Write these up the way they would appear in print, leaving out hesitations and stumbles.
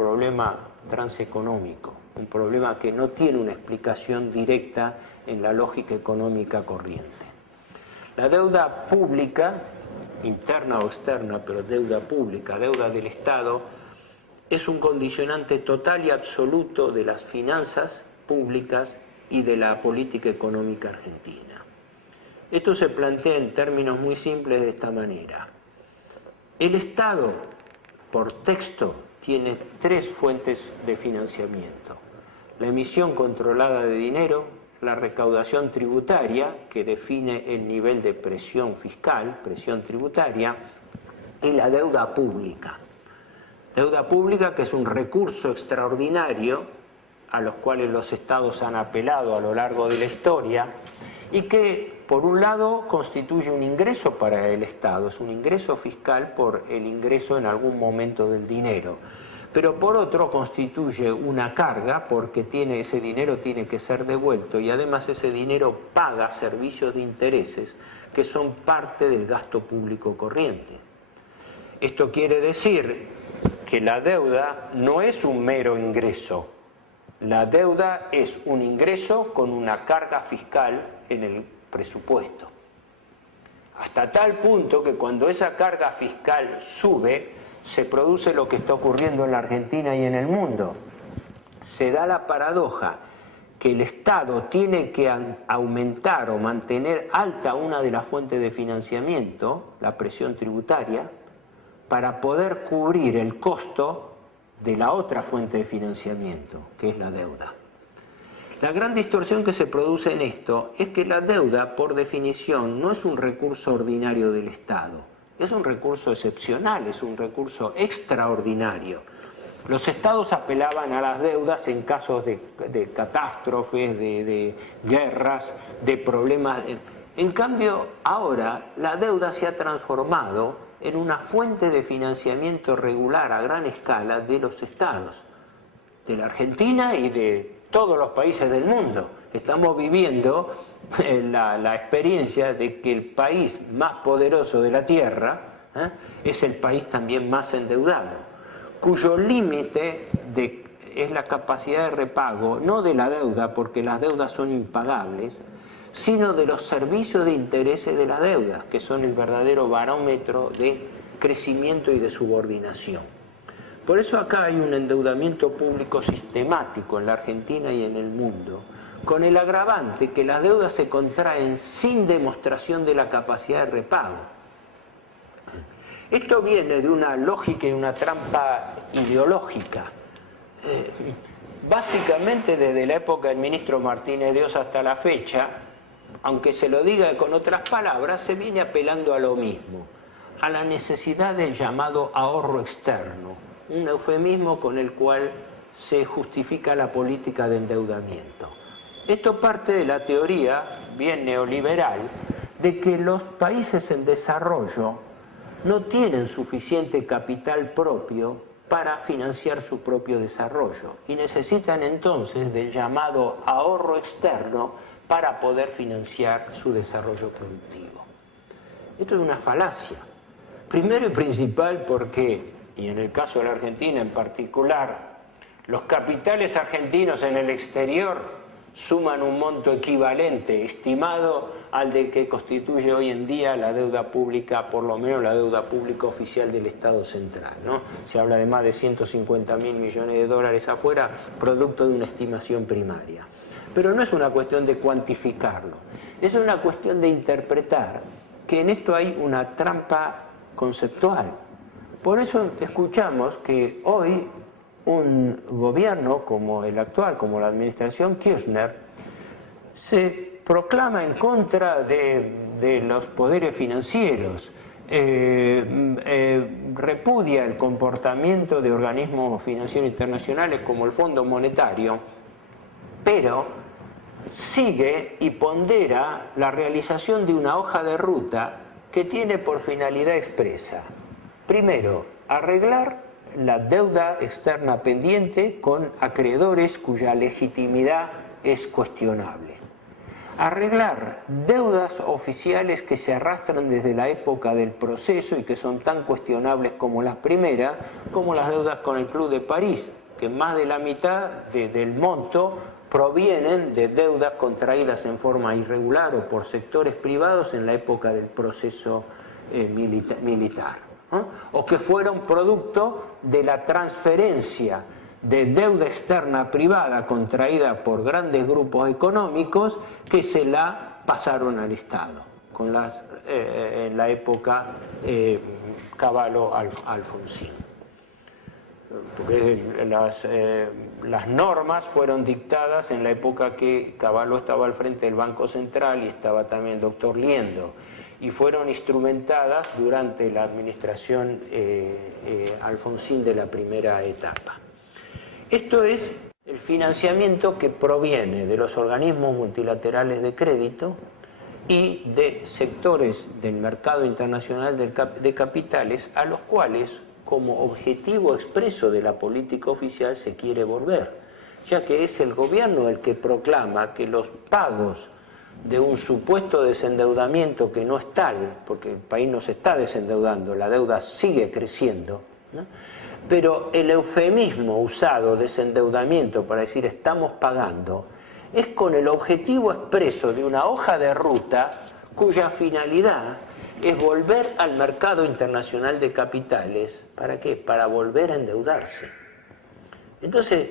problema transeconómico, un problema que no tiene una explicación directa en la lógica económica corriente. La deuda pública, interna o externa, pero deuda pública, deuda del Estado, es un condicionante total y absoluto de las finanzas públicas y de la política económica argentina. Esto se plantea en términos muy simples de esta manera. El Estado, por texto, tiene tres fuentes de financiamiento: la emisión controlada de dinero, la recaudación tributaria, que define el nivel de presión fiscal, presión tributaria, y la deuda pública. Deuda pública, que es un recurso extraordinario a los cuales los estados han apelado a lo largo de la historia y que, por un lado, constituye un ingreso para el Estado, es un ingreso fiscal por el ingreso en algún momento del dinero, pero por otro constituye una carga porque ese dinero tiene que ser devuelto y además ese dinero paga servicios de intereses que son parte del gasto público corriente. Esto quiere decir que la deuda no es un mero ingreso, la deuda es un ingreso con una carga fiscal en el presupuesto. Hasta tal punto que cuando esa carga fiscal sube, se produce lo que está ocurriendo en la Argentina y en el mundo. Se da la paradoja que el Estado tiene que aumentar o mantener alta una de las fuentes de financiamiento, la presión tributaria, para poder cubrir el costo de la otra fuente de financiamiento, que es la deuda. La gran distorsión que se produce en esto es que la deuda, por definición, no es un recurso ordinario del Estado, es un recurso excepcional, es un recurso extraordinario. Los estados apelaban a las deudas en casos de catástrofes, de guerras, de problemas. En cambio, ahora la deuda se ha transformado en una fuente de financiamiento regular a gran escala de los estados, de la Argentina y de todos los países del mundo. Estamos viviendo la experiencia de que el país más poderoso de la Tierra es el país también más endeudado, cuyo límite es la capacidad de repago, no de la deuda, porque las deudas son impagables, sino de los servicios de intereses de la deuda, que son el verdadero barómetro de crecimiento y de subordinación. Por eso acá hay un endeudamiento público sistemático en la Argentina y en el mundo, con el agravante que las deudas se contraen sin demostración de la capacidad de repago. Esto viene de una lógica y una trampa ideológica. Básicamente desde la época del ministro Martínez de Oz hasta la fecha, aunque se lo diga con otras palabras, se viene apelando a lo mismo, a la necesidad del llamado ahorro externo, un eufemismo con el cual se justifica la política de endeudamiento. Esto parte de la teoría bien neoliberal de que los países en desarrollo no tienen suficiente capital propio para financiar su propio desarrollo y necesitan entonces del llamado ahorro externo para poder financiar su desarrollo productivo. Esto es una falacia. Primero y principal porque, y en el caso de la Argentina en particular, los capitales argentinos en el exterior suman un monto equivalente, estimado al de que constituye hoy en día la deuda pública, por lo menos la deuda pública oficial del Estado central, ¿no? Se habla de más de 150.000 millones de dólares afuera, producto de una estimación primaria. Pero no es una cuestión de cuantificarlo, es una cuestión de interpretar que en esto hay una trampa conceptual. Por eso escuchamos que hoy un gobierno como el actual, como la administración Kirchner, se proclama en contra de los poderes financieros, repudia el comportamiento de organismos financieros internacionales como el Fondo Monetario, pero sigue y pondera la realización de una hoja de ruta que tiene por finalidad expresa, primero, arreglar la deuda externa pendiente con acreedores cuya legitimidad es cuestionable. arreglar deudas oficiales que se arrastran desde la época del proceso y que son tan cuestionables como las primeras, como las deudas con el Club de París, que más de la mitad del monto provienen de deudas contraídas en forma irregular o por sectores privados en la época del proceso militar, ¿no? O que fueron producto de la transferencia de deuda externa privada contraída por grandes grupos económicos que se la pasaron al Estado en la época Cavallo-Alfonsín. Porque las normas fueron dictadas en la época que Cavallo estaba al frente del Banco Central y estaba también el doctor Liendo, y fueron instrumentadas durante la administración Alfonsín de la primera etapa. Esto es el financiamiento que proviene de los organismos multilaterales de crédito y de sectores del mercado internacional de capitales a los cuales, como objetivo expreso de la política oficial, se quiere volver, ya que es el gobierno el que proclama que los pagos de un supuesto desendeudamiento que no es tal, porque el país no se está desendeudando, la deuda sigue creciendo, ¿no? Pero el eufemismo usado, desendeudamiento, para decir estamos pagando, es con el objetivo expreso de una hoja de ruta cuya finalidad es volver al mercado internacional de capitales. ¿Para qué? Para volver a endeudarse. Entonces,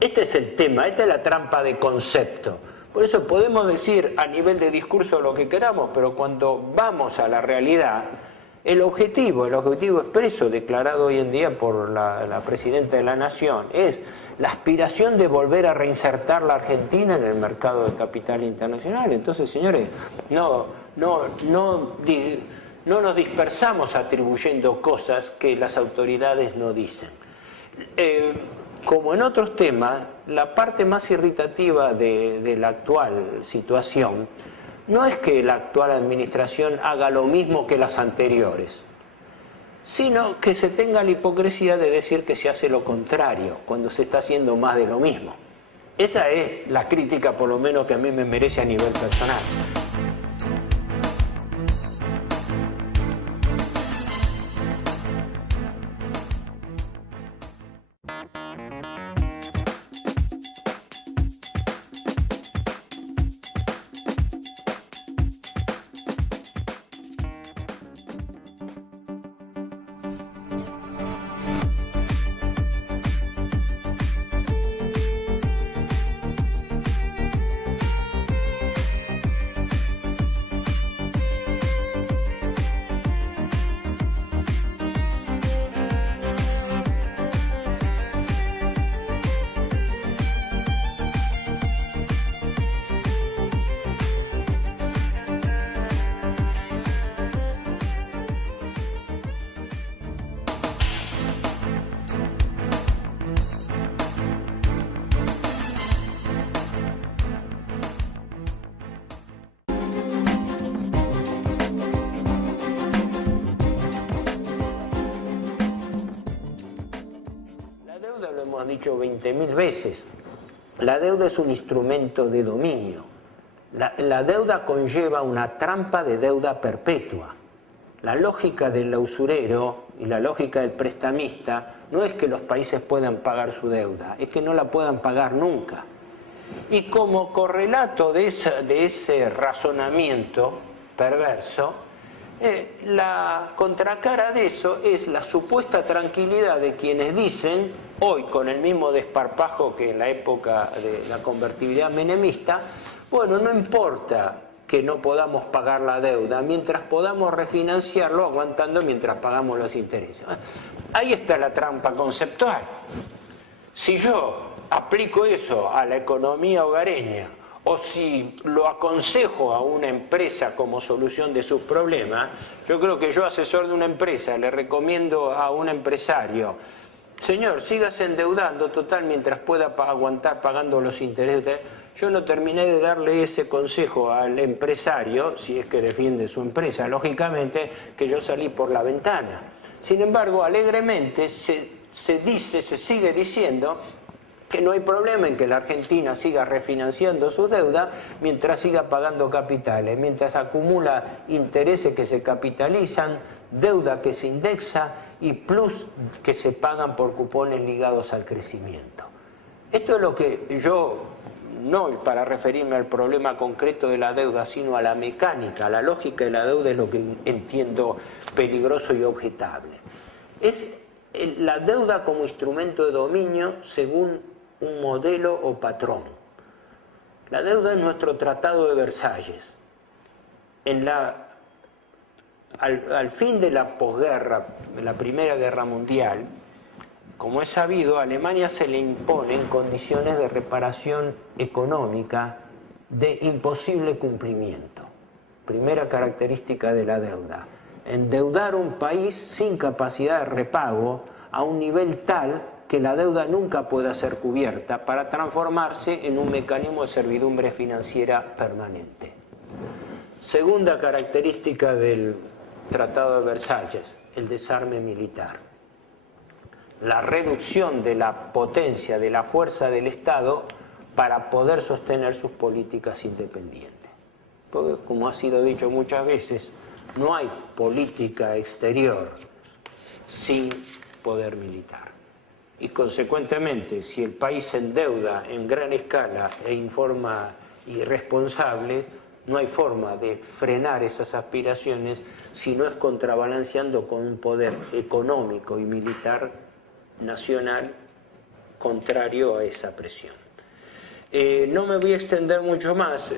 este es el tema, esta es la trampa de concepto. Por eso podemos decir a nivel de discurso lo que queramos, pero cuando vamos a la realidad, el objetivo expreso declarado hoy en día por la Presidenta de la Nación es la aspiración de volver a reinsertar la Argentina en el mercado de capital internacional. Entonces, señores, no nos dispersamos atribuyendo cosas que las autoridades no dicen. Como en otros temas, la parte más irritativa de la actual situación no es que la actual administración haga lo mismo que las anteriores, sino que se tenga la hipocresía de decir que se hace lo contrario, cuando se está haciendo más de lo mismo. Esa es la crítica, por lo menos, que a mí me merece a nivel personal. Dicho 20.000 veces, la deuda es un instrumento de dominio. La deuda conlleva una trampa de deuda perpetua. La lógica del usurero y la lógica del prestamista no es que los países puedan pagar su deuda, es que no la puedan pagar nunca. Y como correlato de ese razonamiento perverso, la contracara de eso es la supuesta tranquilidad de quienes dicen, hoy con el mismo desparpajo que en la época de la convertibilidad menemista, bueno, no importa que no podamos pagar la deuda, mientras podamos refinanciarlo aguantando mientras pagamos los intereses. Ahí está la trampa conceptual. Si yo aplico eso a la economía hogareña, o si lo aconsejo a una empresa como solución de sus problemas, yo creo que yo, asesor de una empresa, le recomiendo a un empresario: señor, sígase endeudando, total, mientras pueda aguantar pagando los intereses. Yo no terminé de darle ese consejo al empresario, si es que defiende su empresa, lógicamente, que yo salí por la ventana. Sin embargo, alegremente se sigue diciendo que no hay problema en que la Argentina siga refinanciando sus deudas mientras siga pagando capitales, mientras acumula intereses que se capitalizan, deuda que se indexa y plus que se pagan por cupones ligados al crecimiento. Esto es lo que yo, no para referirme al problema concreto de la deuda, sino a la mecánica, a la lógica de la deuda, es lo que entiendo peligroso y objetable. Es la deuda como instrumento de dominio según un modelo o patrón. La deuda es nuestro Tratado de Versalles. Al fin de la posguerra, de la Primera Guerra Mundial, como es sabido, a Alemania se le imponen condiciones de reparación económica de imposible cumplimiento. Primera característica de la deuda: endeudar un país sin capacidad de repago a un nivel tal que la deuda nunca pueda ser cubierta para transformarse en un mecanismo de servidumbre financiera permanente. Segunda característica del Tratado de Versalles: el desarme militar. La reducción de la potencia, de la fuerza del Estado para poder sostener sus políticas independientes. Porque, como ha sido dicho muchas veces, no hay política exterior sin poder militar. Y consecuentemente, si el país se endeuda en gran escala e en forma irresponsable, no hay forma de frenar esas aspiraciones si no es contrabalanceando con un poder económico y militar nacional contrario a esa presión. No me voy a extender mucho más,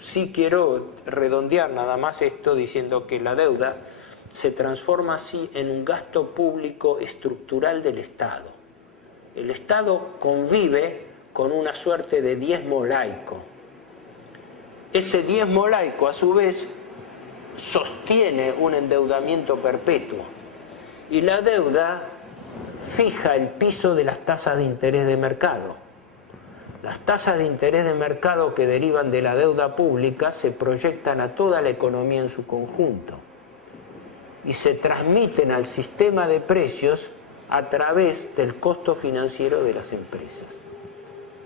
sí quiero redondear nada más esto diciendo que la deuda se transforma así en un gasto público estructural del Estado. El Estado convive con una suerte de diezmo laico. Ese diezmo laico, a su vez, sostiene un endeudamiento perpetuo. Y la deuda fija el piso de las tasas de interés de mercado. Las tasas de interés de mercado que derivan de la deuda pública se proyectan a toda la economía en su conjunto y se transmiten al sistema de precios a través del costo financiero de las empresas.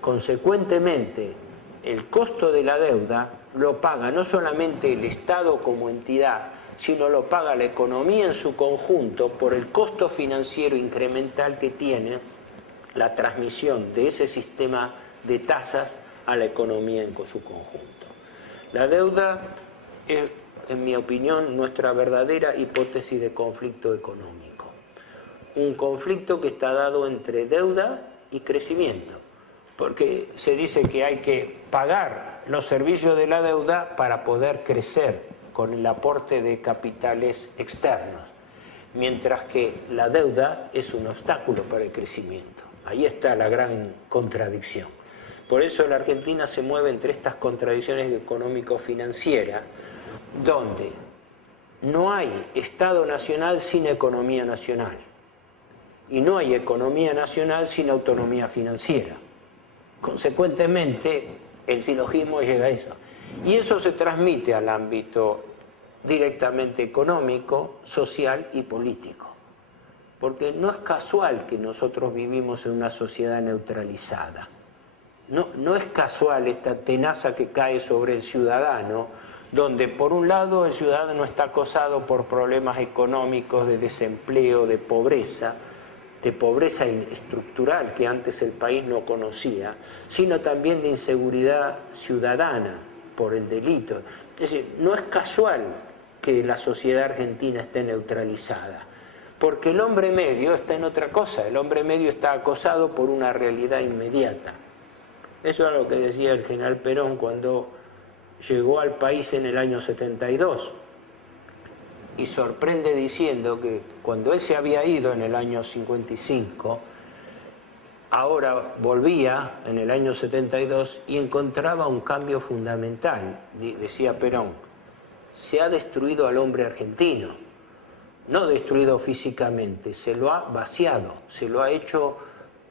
Consecuentemente, el costo de la deuda lo paga no solamente el Estado como entidad, sino lo paga la economía en su conjunto por el costo financiero incremental que tiene la transmisión de ese sistema de tasas a la economía en su conjunto. La deuda es, en mi opinión, nuestra verdadera hipótesis de conflicto económico. Un conflicto que está dado entre deuda y crecimiento, porque se dice que hay que pagar los servicios de la deuda para poder crecer con el aporte de capitales externos, mientras que la deuda es un obstáculo para el crecimiento. Ahí está la gran contradicción. Por eso la Argentina se mueve entre estas contradicciones económico-financieras, donde no hay Estado nacional sin economía nacional, y no hay economía nacional sin autonomía financiera. Consecuentemente, el silogismo llega a eso. Y eso se transmite al ámbito directamente económico, social y político. Porque no es casual que nosotros vivimos en una sociedad neutralizada. No es casual esta tenaza que cae sobre el ciudadano, donde por un lado el ciudadano está acosado por problemas económicos, de desempleo, de pobreza estructural que antes el país no conocía, sino también de inseguridad ciudadana por el delito. Es decir, no es casual que la sociedad argentina esté neutralizada, porque el hombre medio está en otra cosa. El hombre medio está acosado por una realidad inmediata. Eso es lo que decía el general Perón cuando llegó al país en el año 72, y sorprende diciendo que cuando él se había ido en el año 55, ahora volvía en el año 72 y encontraba un cambio fundamental. Decía Perón: se ha destruido al hombre argentino, no destruido físicamente, se lo ha vaciado, se lo ha hecho,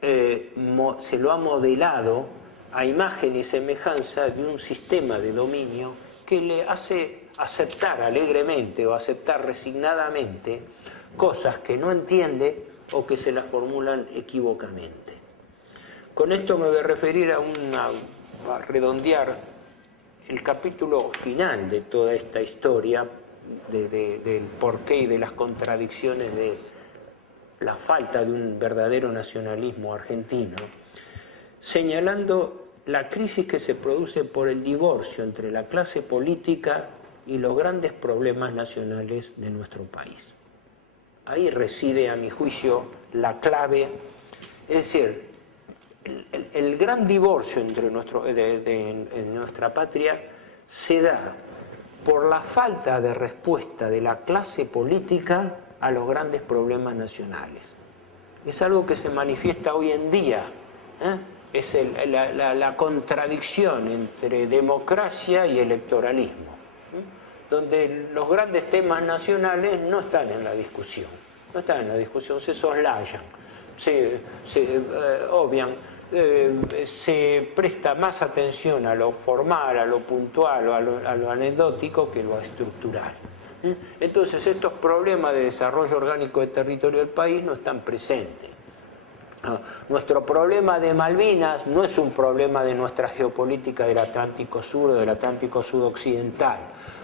se lo ha modelado a imagen y semejanza de un sistema de dominio que le hace aceptar alegremente o aceptar resignadamente cosas que no entiende o que se las formulan equívocamente. Con esto me voy a referir a redondear el capítulo final de toda esta historia del porqué y de las contradicciones de la falta de un verdadero nacionalismo argentino, señalando la crisis que se produce por el divorcio entre la clase política y los grandes problemas nacionales de nuestro país. Ahí reside, a mi juicio, la clave, es decir, el gran divorcio entre en nuestra patria se da por la falta de respuesta de la clase política a los grandes problemas nacionales. Es algo que se manifiesta hoy en día, es la contradicción entre democracia y electoralismo, donde los grandes temas nacionales no están en la discusión, se soslayan, se obvian, se presta más atención a lo formal, a lo puntual, a lo anecdótico que lo estructural. Entonces estos problemas de desarrollo orgánico del territorio del país no están presentes. Nuestro problema de Malvinas no es un problema de nuestra geopolítica del Atlántico Sur o del Atlántico Sudoccidental.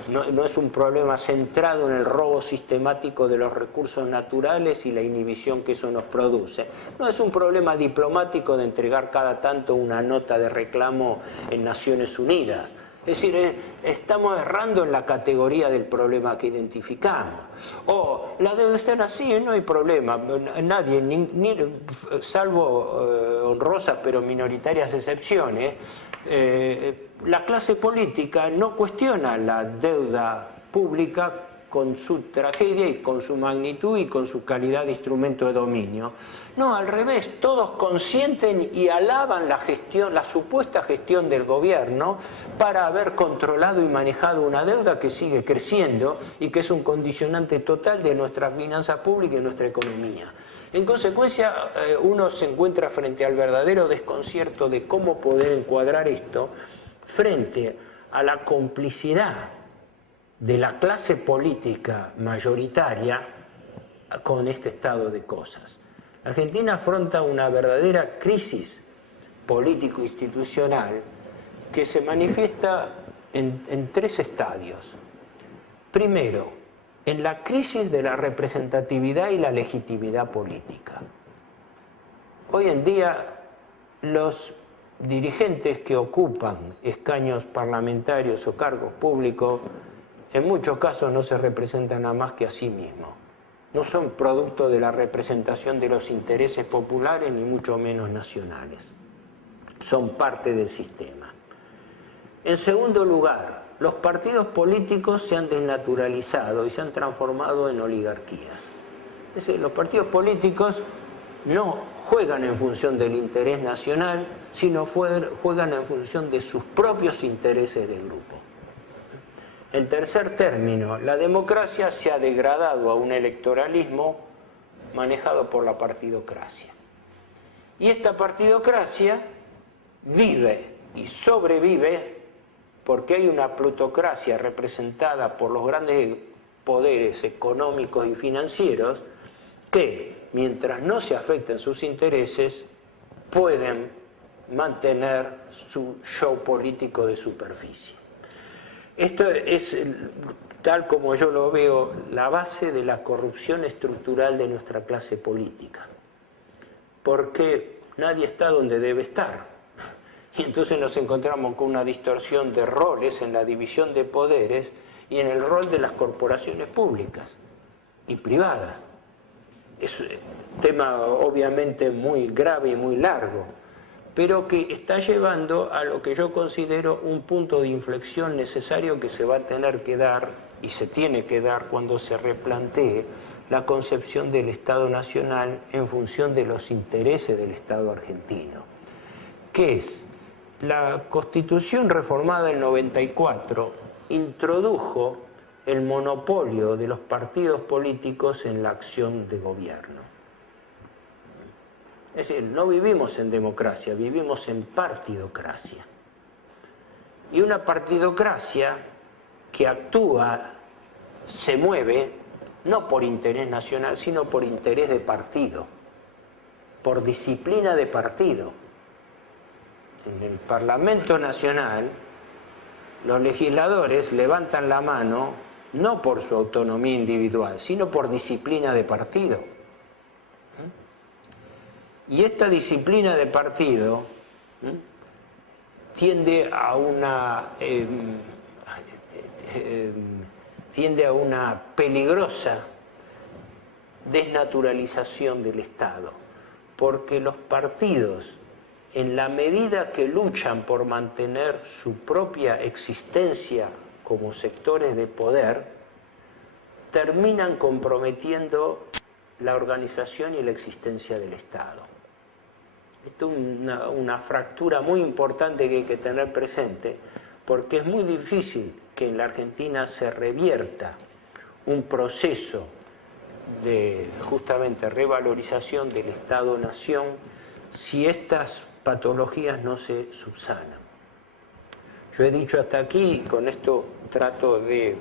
No es un problema centrado en el robo sistemático de los recursos naturales y la inhibición que eso nos produce. No es un problema diplomático de entregar cada tanto una nota de reclamo en Naciones Unidas. Es decir, estamos errando en la categoría del problema que identificamos. La debe ser así, no hay problema. Nadie, salvo honrosas pero minoritarias excepciones, la clase política no cuestiona la deuda pública con su tragedia y con su magnitud y con su calidad de instrumento de dominio. No, al revés, todos consienten y alaban la supuesta gestión del gobierno para haber controlado y manejado una deuda que sigue creciendo y que es un condicionante total de nuestras finanzas públicas y nuestra economía. En consecuencia, uno se encuentra frente al verdadero desconcierto de cómo poder encuadrar esto frente a la complicidad de la clase política mayoritaria con este estado de cosas. Argentina afronta una verdadera crisis político-institucional que se manifiesta en tres estadios. Primero, en la crisis de la representatividad y la legitimidad política. Hoy en día los dirigentes que ocupan escaños parlamentarios o cargos públicos en muchos casos no se representan nada más que a sí mismos. No son producto de la representación de los intereses populares ni mucho menos nacionales. Son parte del sistema. En segundo lugar, los partidos políticos se han desnaturalizado y se han transformado en oligarquías. Es decir, los partidos políticos no juegan en función del interés nacional, sino juegan en función de sus propios intereses de grupo. En tercer término, la democracia se ha degradado a un electoralismo manejado por la partidocracia. Y esta partidocracia vive y sobrevive porque hay una plutocracia representada por los grandes poderes económicos y financieros que, mientras no se afecten sus intereses, pueden mantener su show político de superficie. Esto es, tal como yo lo veo, la base de la corrupción estructural de nuestra clase política. Porque nadie está donde debe estar. Y entonces nos encontramos con una distorsión de roles en la división de poderes y en el rol de las corporaciones públicas y privadas. Es un tema obviamente muy grave y muy largo, pero que está llevando a lo que yo considero un punto de inflexión necesario que se va a tener que dar y se tiene que dar cuando se replantee la concepción del Estado Nacional en función de los intereses del Estado argentino, que es la Constitución reformada en 94 introdujo el monopolio de los partidos políticos en la acción de gobierno. Es decir, no vivimos en democracia, vivimos en partidocracia. Y una partidocracia que actúa, se mueve, no por interés nacional, sino por interés de partido, por disciplina de partido. en el Parlamento Nacional, los legisladores levantan la mano no por su autonomía individual, sino por disciplina de partido. Y esta disciplina de partido tiende a una peligrosa desnaturalización del Estado, porque los partidos, en la medida que luchan por mantener su propia existencia como sectores de poder, terminan comprometiendo la organización y la existencia del Estado. Esto es una fractura muy importante que hay que tener presente, porque es muy difícil que en la Argentina se revierta un proceso de justamente revalorización del Estado-Nación si estas patologías no se subsanan. Yo he dicho hasta aquí, con esto trato de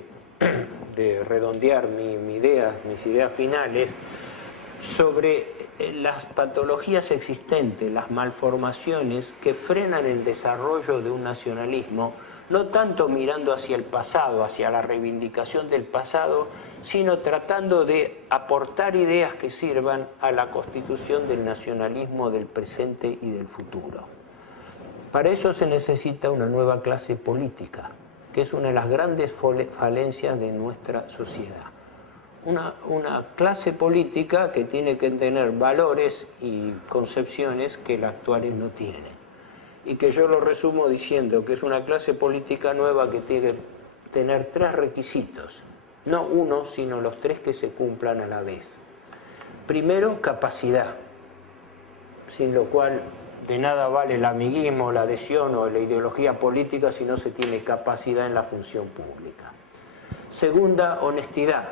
redondear mis ideas finales, sobre las patologías existentes, las malformaciones que frenan el desarrollo de un nacionalismo, no tanto mirando hacia el pasado, hacia la reivindicación del pasado, sino tratando de aportar ideas que sirvan a la constitución del nacionalismo del presente y del futuro. Para eso se necesita una nueva clase política, que es una de las grandes falencias de nuestra sociedad. Una clase política que tiene que tener valores y concepciones que las actuales no tienen. Y que yo lo resumo diciendo que es una clase política nueva que tiene que tener 3 requisitos. No uno, sino los 3 que se cumplan a la vez. Primero, capacidad, sin lo cual de nada vale el amiguismo, la adhesión o la ideología política si no se tiene capacidad en la función pública. Segunda, honestidad,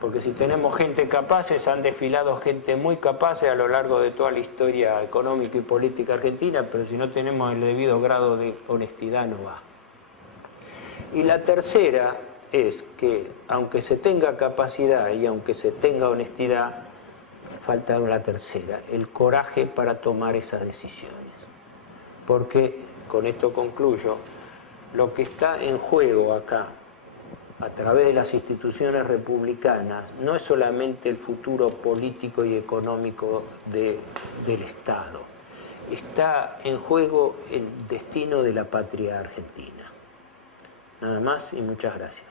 porque si tenemos gente capaces, han desfilado gente muy capaz a lo largo de toda la historia económica y política argentina, pero si no tenemos el debido grado de honestidad no va. Y la tercera es que, aunque se tenga capacidad y aunque se tenga honestidad, falta la tercera, el coraje para tomar esas decisiones. Porque, con esto concluyo, lo que está en juego acá, a través de las instituciones republicanas, no es solamente el futuro político y económico del Estado. Está en juego el destino de la patria argentina. Nada más y muchas gracias.